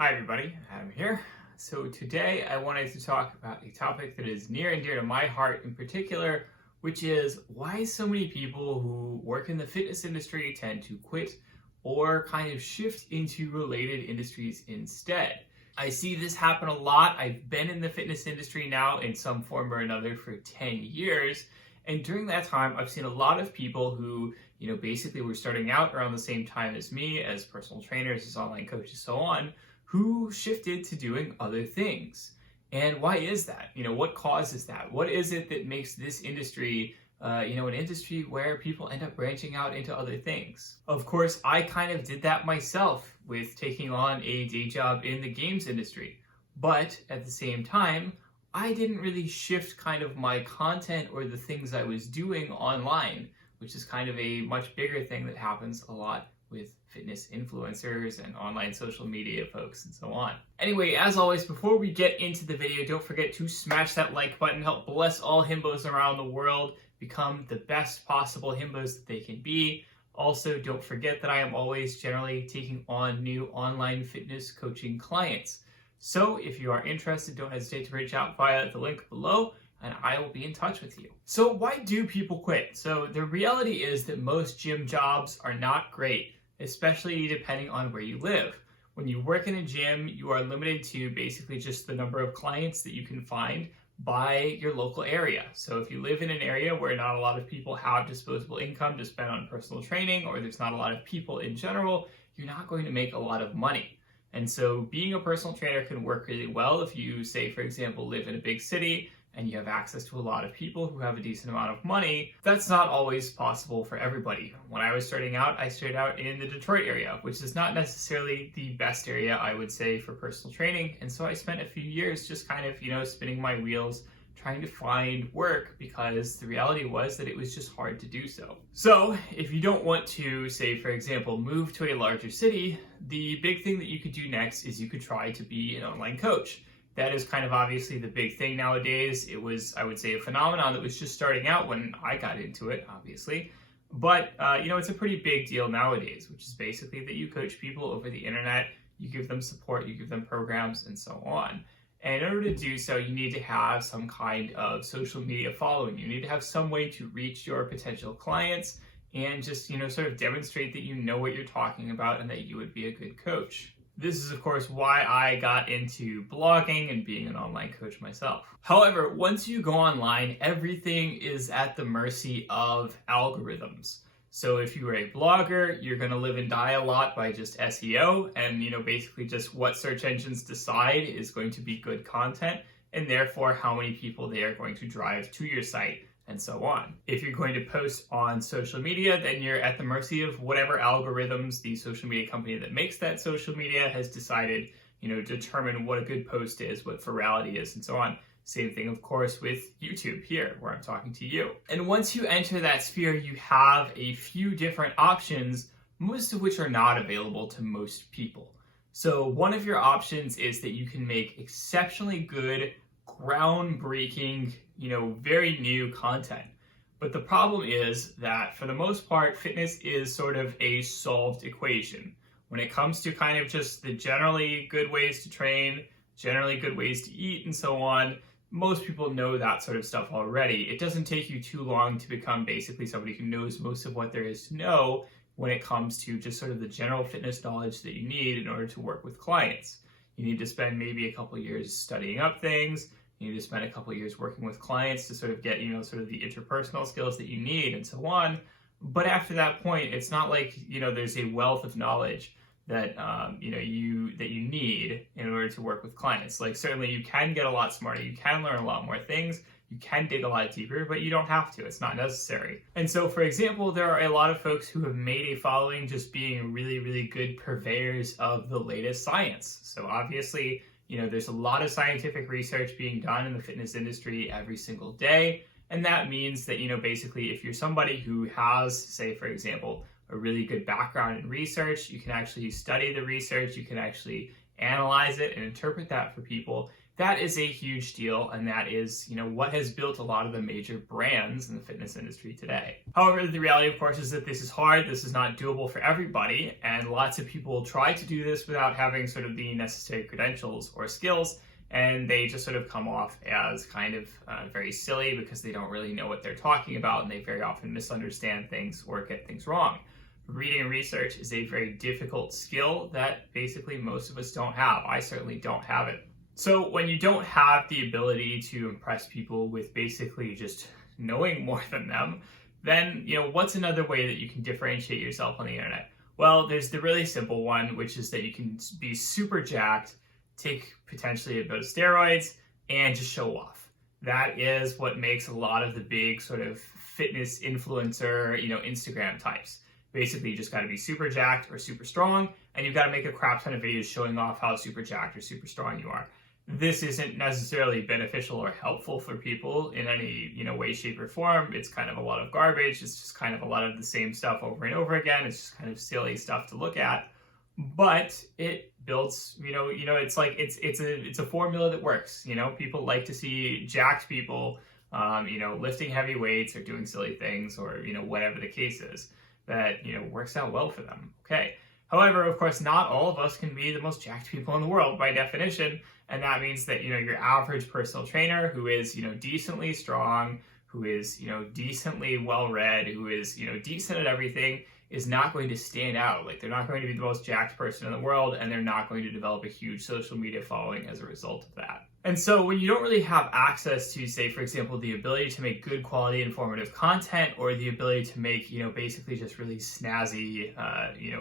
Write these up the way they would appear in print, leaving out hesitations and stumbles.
Hi everybody, Adam here. So today I wanted to talk about a topic that is near and dear to my heart in particular, which is why so many people who work in the fitness industry tend to quit or kind of shift into related industries instead. I see this happen a lot. I've been in the fitness industry now in some form or another for 10 years. And during that time, I've seen a lot of people who, basically were starting out around the same time as me as personal trainers, as online coaches, so on, who shifted to doing other things. And why is that? What causes that? What is it that makes this industry, an industry where people end up branching out into other things? Of course, I kind of did that myself with taking on a day job in the games industry. But at the same time, I didn't really shift kind of my content or the things I was doing online, which is kind of a much bigger thing that happens a lot with fitness influencers and online social media folks and so on. Anyway, as always, before we get into the video, don't forget to smash that like button, help bless all Himbos around the world, become the best possible Himbos that they can be. Also, don't forget that I am always generally taking on new online fitness coaching clients. So if you are interested, don't hesitate to reach out via the link below and I will be in touch with you. So why do people quit? So the reality is that most gym jobs are not great, especially depending on where you live. When you work in a gym, you are limited to basically just the number of clients that you can find by your local area. So if you live in an area where not a lot of people have disposable income to spend on personal training, or there's not a lot of people in general, you're not going to make a lot of money. And so being a personal trainer can work really well if you, say, for example, live in a big city and you have access to a lot of people who have a decent amount of money. That's not always possible for everybody. When I was starting out, I started out in the Detroit area, which is not necessarily the best area, I would say, for personal training. And so I spent a few years just kind of, spinning my wheels, trying to find work, because the reality was that it was just hard to do so. So if you don't want to, say, for example, move to a larger city, the big thing that you could do next is you could try to be an online coach. That is kind of obviously the big thing nowadays. It was, I would say, a phenomenon that was just starting out when I got into it, obviously. But, it's a pretty big deal nowadays, which is basically that you coach people over the internet, you give them support, you give them programs, and so on. And in order to do so, you need to have some kind of social media following. You need to have some way to reach your potential clients and just, sort of demonstrate that you know what you're talking about and that you would be a good coach. This is, of course, why I got into blogging and being an online coach myself. However, once you go online, everything is at the mercy of algorithms. So if you are a blogger, you're going to live and die a lot by just SEO and, basically just what search engines decide is going to be good content, and therefore how many people they are going to drive to your site, and so on. If you're going to post on social media, then you're at the mercy of whatever algorithms the social media company that makes that social media has decided, determine what a good post is, what virality is, and so on. Same thing, of course, with YouTube here, where I'm talking to you. And once you enter that sphere, you have a few different options, most of which are not available to most people. So one of your options is that you can make exceptionally good, groundbreaking, very new content. But the problem is that for the most part, fitness is sort of a solved equation. When it comes to kind of just the generally good ways to train, generally good ways to eat, and so on, most people know that sort of stuff already. It doesn't take you too long to become basically somebody who knows most of what there is to know when it comes to just sort of the general fitness knowledge that you need in order to work with clients. You need to spend maybe a couple years studying up things. You need to spend a couple years working with clients to sort of get, sort of the interpersonal skills that you need and so on. But after that point, it's not like, there's a wealth of knowledge that you need in order to work with clients. Like, certainly you can get a lot smarter, you can learn a lot more things, you can dig a lot deeper, but you don't have to. It's not necessary. And so, for example, there are a lot of folks who have made a following just being really, really good purveyors of the latest science. So obviously, there's a lot of scientific research being done in the fitness industry every single day. And that means that, basically, if you're somebody who has, say, for example, a really good background in research, you can actually study the research, you can actually analyze it and interpret that for people, that is a huge deal, and that is, what has built a lot of the major brands in the fitness industry today. However, the reality, of course, is that this is hard. This is not doable for everybody, and lots of people try to do this without having sort of the necessary credentials or skills, and they just sort of come off as kind of very silly because they don't really know what they're talking about, and they very often misunderstand things or get things wrong. Reading and research is a very difficult skill that basically most of us don't have. I certainly don't have it. So when you don't have the ability to impress people with basically just knowing more than them, then, what's another way that you can differentiate yourself on the internet? Well, there's the really simple one, which is that you can be super jacked, take potentially a bit of steroids, and just show off. That is what makes a lot of the big sort of fitness influencer, Instagram types. Basically, you just got to be super jacked or super strong, and you've got to make a crap ton of videos showing off how super jacked or super strong you are. This isn't necessarily beneficial or helpful for people in any, way, shape, or form. It's kind of a lot of garbage. It's just kind of a lot of the same stuff over and over again. It's just kind of silly stuff to look at. But it builds, it's like it's a formula that works. People like to see jacked people, lifting heavy weights or doing silly things or whatever the case is. That works out well for them. Okay. However, of course, not all of us can be the most jacked people in the world by definition, and that means that your average personal trainer who is decently strong, who is decently well-read, who is decent at everything, is not going to stand out. Like, they're not going to be the most jacked person in the world, and they're not going to develop a huge social media following as a result of that. And so when you don't really have access to, say, for example, the ability to make good quality informative content, or the ability to make, basically just really snazzy,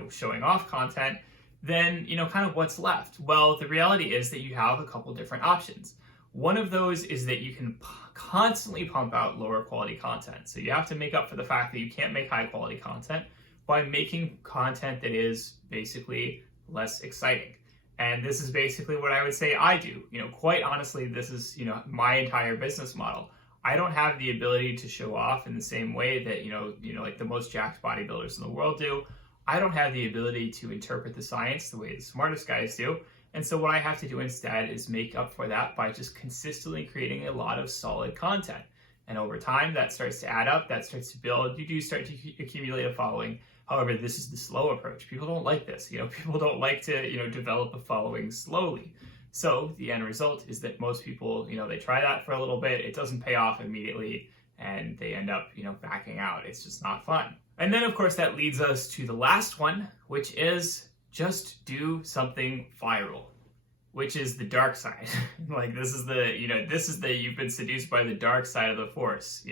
showing off content, then, kind of what's left? Well, the reality is that you have a couple different options. One of those is that you can constantly pump out lower quality content. So you have to make up for the fact that you can't make high quality content by making content that is basically less exciting. And this is basically what I would say I do. Quite honestly, this is, my entire business model. I don't have the ability to show off in the same way that, like the most jacked bodybuilders in the world do. I don't have the ability to interpret the science the way the smartest guys do. And so what I have to do instead is make up for that by just consistently creating a lot of solid content. And over time, that starts to add up, that starts to build. You do start to accumulate a following. However, this is the slow approach. People don't like this. People don't like to, develop a following slowly. So the end result is that most people, they try that for a little bit. It doesn't pay off immediately, and they end up, backing out. It's just not fun. And then, of course, that leads us to the last one, which is just do something viral, which is the dark side. Like, this is the you've been seduced by the dark side of the force,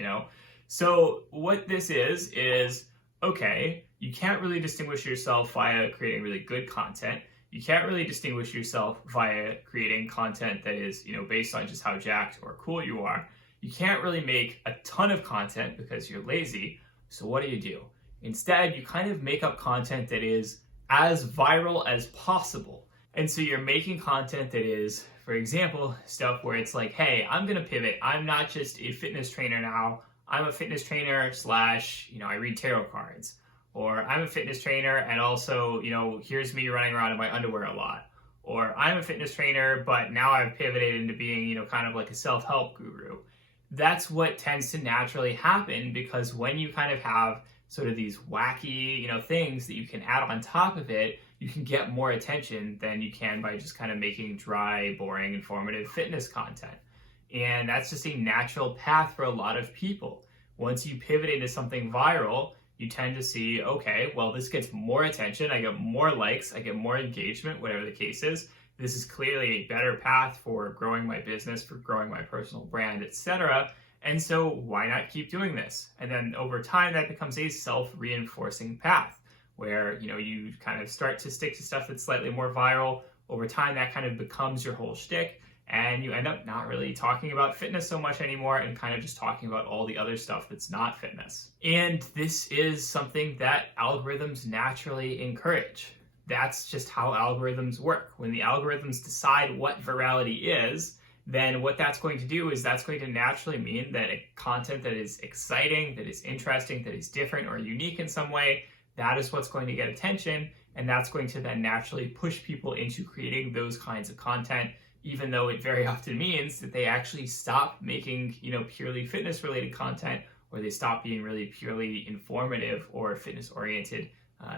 So what this is, okay, you can't really distinguish yourself via creating really good content. You can't really distinguish yourself via creating content that is, based on just how jacked or cool you are. You can't really make a ton of content because you're lazy. So what do? Instead, you kind of make up content that is as viral as possible. And so you're making content that is, for example, stuff where it's like, hey, I'm going to pivot. I'm not just a fitness trainer now. I'm a fitness trainer / I read tarot cards. Or I'm a fitness trainer and also, here's me running around in my underwear a lot. Or I'm a fitness trainer, but now I've pivoted into being, kind of like a self-help guru. That's what tends to naturally happen, because when you kind of have sort of these wacky, things that you can add on top of it, you can get more attention than you can by just kind of making dry, boring, informative fitness content. And that's just a natural path for a lot of people. Once you pivot into something viral, you tend to see, okay, well, this gets more attention, I get more likes, I get more engagement, whatever the case is. This is clearly a better path for growing my business, for growing my personal brand, etc. And so why not keep doing this? And then over time, that becomes a self-reinforcing path where, you kind of start to stick to stuff that's slightly more viral. Over time, that kind of becomes your whole shtick. And you end up not really talking about fitness so much anymore and kind of just talking about all the other stuff that's not fitness. And this is something that algorithms naturally encourage. That's just how algorithms work. When the algorithms decide what virality is, then what that's going to do is that's going to naturally mean that a content that is exciting, that is interesting, that is different or unique in some way, that is what's going to get attention. And that's going to then naturally push people into creating those kinds of content, even though it very often means that they actually stop making, purely fitness related content, or they stop being really purely informative or fitness oriented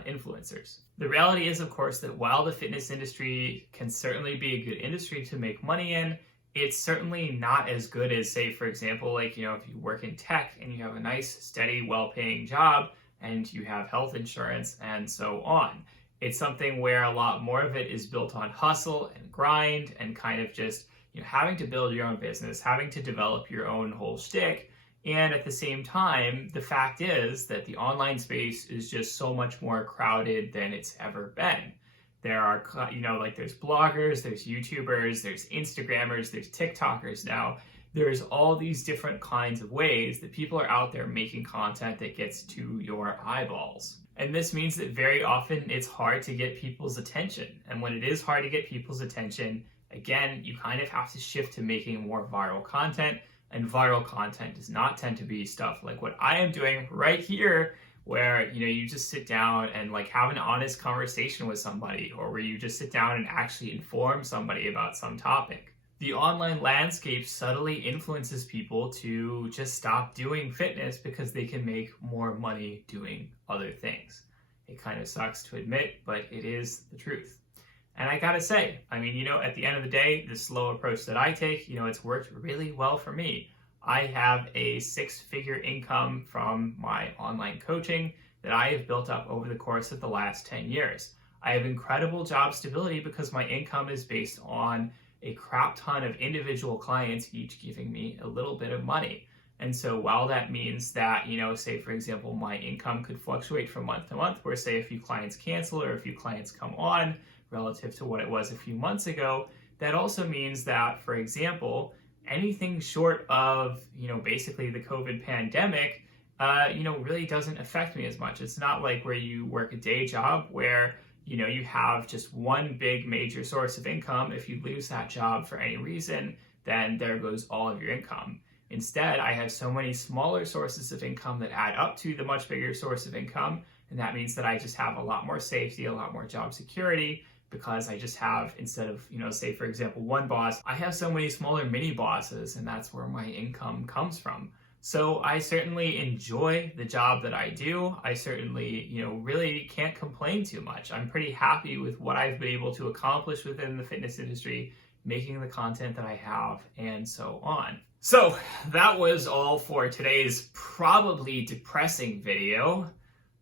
influencers. The reality is, of course, that while the fitness industry can certainly be a good industry to make money in, it's certainly not as good as, say, for example, if you work in tech and you have a nice, steady, well-paying job and you have health insurance and so on. It's something where a lot more of it is built on hustle and grind and kind of just having to build your own business, having to develop your own whole shtick. And at the same time, the fact is that the online space is just so much more crowded than it's ever been. There are, there's bloggers, there's YouTubers, there's Instagrammers, there's TikTokers now. There's all these different kinds of ways that people are out there making content that gets to your eyeballs. And this means that very often it's hard to get people's attention. And when it is hard to get people's attention, again, you kind of have to shift to making more viral content. And viral content does not tend to be stuff like what I am doing right here, where you just sit down and have an honest conversation with somebody, or where you just sit down and actually inform somebody about some topic. The online landscape subtly influences people to just stop doing fitness because they can make more money doing other things. It kind of sucks to admit, but it is the truth. And I gotta say, at the end of the day, the slow approach that I take, it's worked really well for me. I have a 6-figure income from my online coaching that I have built up over the course of the last 10 years. I have incredible job stability because my income is based on a crap ton of individual clients, each giving me a little bit of money. And so while that means that, say for example, my income could fluctuate from month to month, where say a few clients cancel or a few clients come on relative to what it was a few months ago, that also means that, for example, anything short of, basically the COVID pandemic, really doesn't affect me as much. It's not like where you work a day job where, you have just one big major source of income. If you lose that job for any reason, then there goes all of your income. Instead, I have so many smaller sources of income that add up to the much bigger source of income. And that means that I just have a lot more safety, a lot more job security, because I just have, instead of, say for example, one boss, I have so many smaller mini bosses, and that's where my income comes from. So I certainly enjoy the job that I do. I certainly, really can't complain too much. I'm pretty happy with what I've been able to accomplish within the fitness industry, making the content that I have, and so on. So that was all for today's probably depressing video.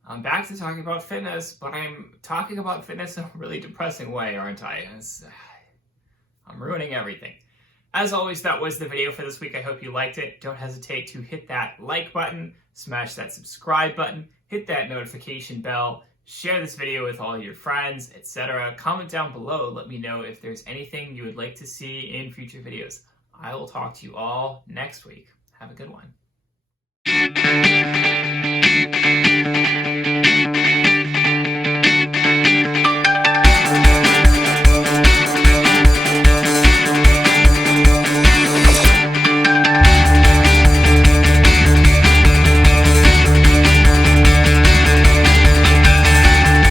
I'm back to talking about fitness, but I'm talking about fitness in a really depressing way, aren't I? I'm ruining everything. As always, that was the video for this week. I hope you liked it. Don't hesitate to hit that like button, smash that subscribe button, hit that notification bell, share this video with all your friends, etc. Comment down below. Let me know if there's anything you would like to see in future videos. I will talk to you all next week. Have a good one.